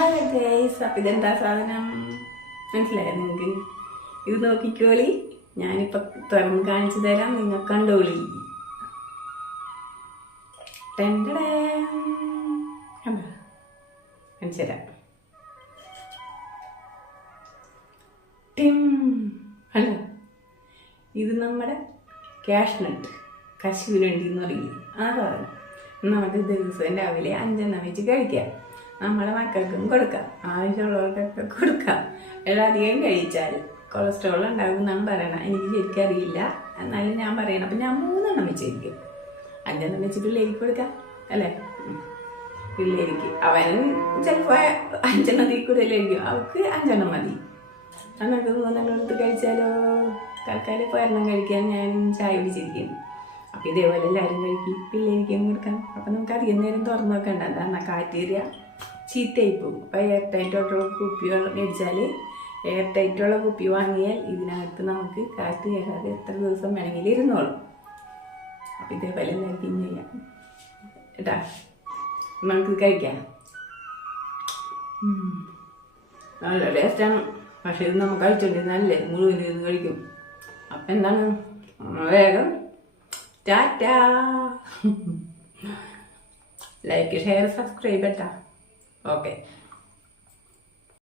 Hello guys അപ്പം ഇതെന്താ സാധനം. മനസ്സിലായോ നിങ്ങൾക്ക്? ഇത് നോക്കിക്കോളി. ഞാനിപ്പോൾ തുറന്ന് കാണിച്ചു തരാം. നിങ്ങൾ കണ്ടോളി? കാണിച്ചു ഇത് നമ്മുടെ ക്യാഷ് നട്ട്. കശുവിനണ്ടി എന്ന് പറയും. ആ സാധനം. നമുക്ക് ദിവസം രാവിലെ അഞ്ചെണ്ണം വെച്ച് കഴിക്കാം. നമ്മളെ മക്കൾക്കും കൊടുക്കാം. ആവശ്യമുള്ളവർക്കൊക്കെ കൊടുക്കാം. എല്ലാം അധികം കഴിച്ചാൽ കൊളസ്ട്രോൾ ഉണ്ടാകും എന്നാണ് പറയണത്. എനിക്ക് ശരിക്കും അറിയില്ല. എന്നാലും ഞാൻ പറയണം. അപ്പം ഞാൻ മൂന്നെണ്ണം വെച്ചിരിക്കും. അഞ്ചെണ്ണം വെച്ച് പിള്ളേർക്ക് കൊടുക്കാം അല്ലേ? പിള്ളേരിക്ക്. അവൻ ചിലപ്പോൾ തീ കൂടുതലായിരിക്കും. അവൾക്ക് അഞ്ചെണ്ണം മതി. നമുക്ക് മൂന്നെണ്ണം എടുത്ത് കഴിച്ചാലോ? തൽക്കാലം ഇപ്പോൾ എണ്ണം കഴിക്കാൻ ഞാൻ ചായ പിടിച്ചിരിക്കുന്നു അപ്പം ഇതേപോലെ എല്ലാവരും കഴിക്കും. പിള്ളേരിക്കും കൊടുക്കാം. അപ്പം നമുക്ക് അധികം നേരം തുറന്നു എന്താ കാറ്റേറിയ ചീത്തയായി പോകും അപ്പോൾ എയർ ടൈറ്റുള്ള കുപ്പി വെള്ളം മേടിച്ചാൽ എയർ ടൈറ്റുള്ള കുപ്പി വാങ്ങിയാൽ ഇതിനകത്ത് നമുക്ക് കാറ്റ് കയറാതെ എത്ര ദിവസം വേണമെങ്കിലും ഇരുന്നോളും. അപ്പം ഇതേപോലെ എല്ലാവർക്കും ചെയ്യാം. കേട്ടാ? നമുക്ക് കഴിക്കാം. നല്ല ടേസ്റ്റാണ്. പക്ഷെ ഇത് നമുക്ക് കഴിച്ചോണ്ടിരുന്നല്ലേ മുഴുവൻ ഇരുന്ന് കഴിക്കും. അപ്പം എന്താണ്? വേഗം ടാറ്റ. ലൈക്ക് ഷെയർ സബ്സ്ക്രൈബ് കേട്ടാ. Okay.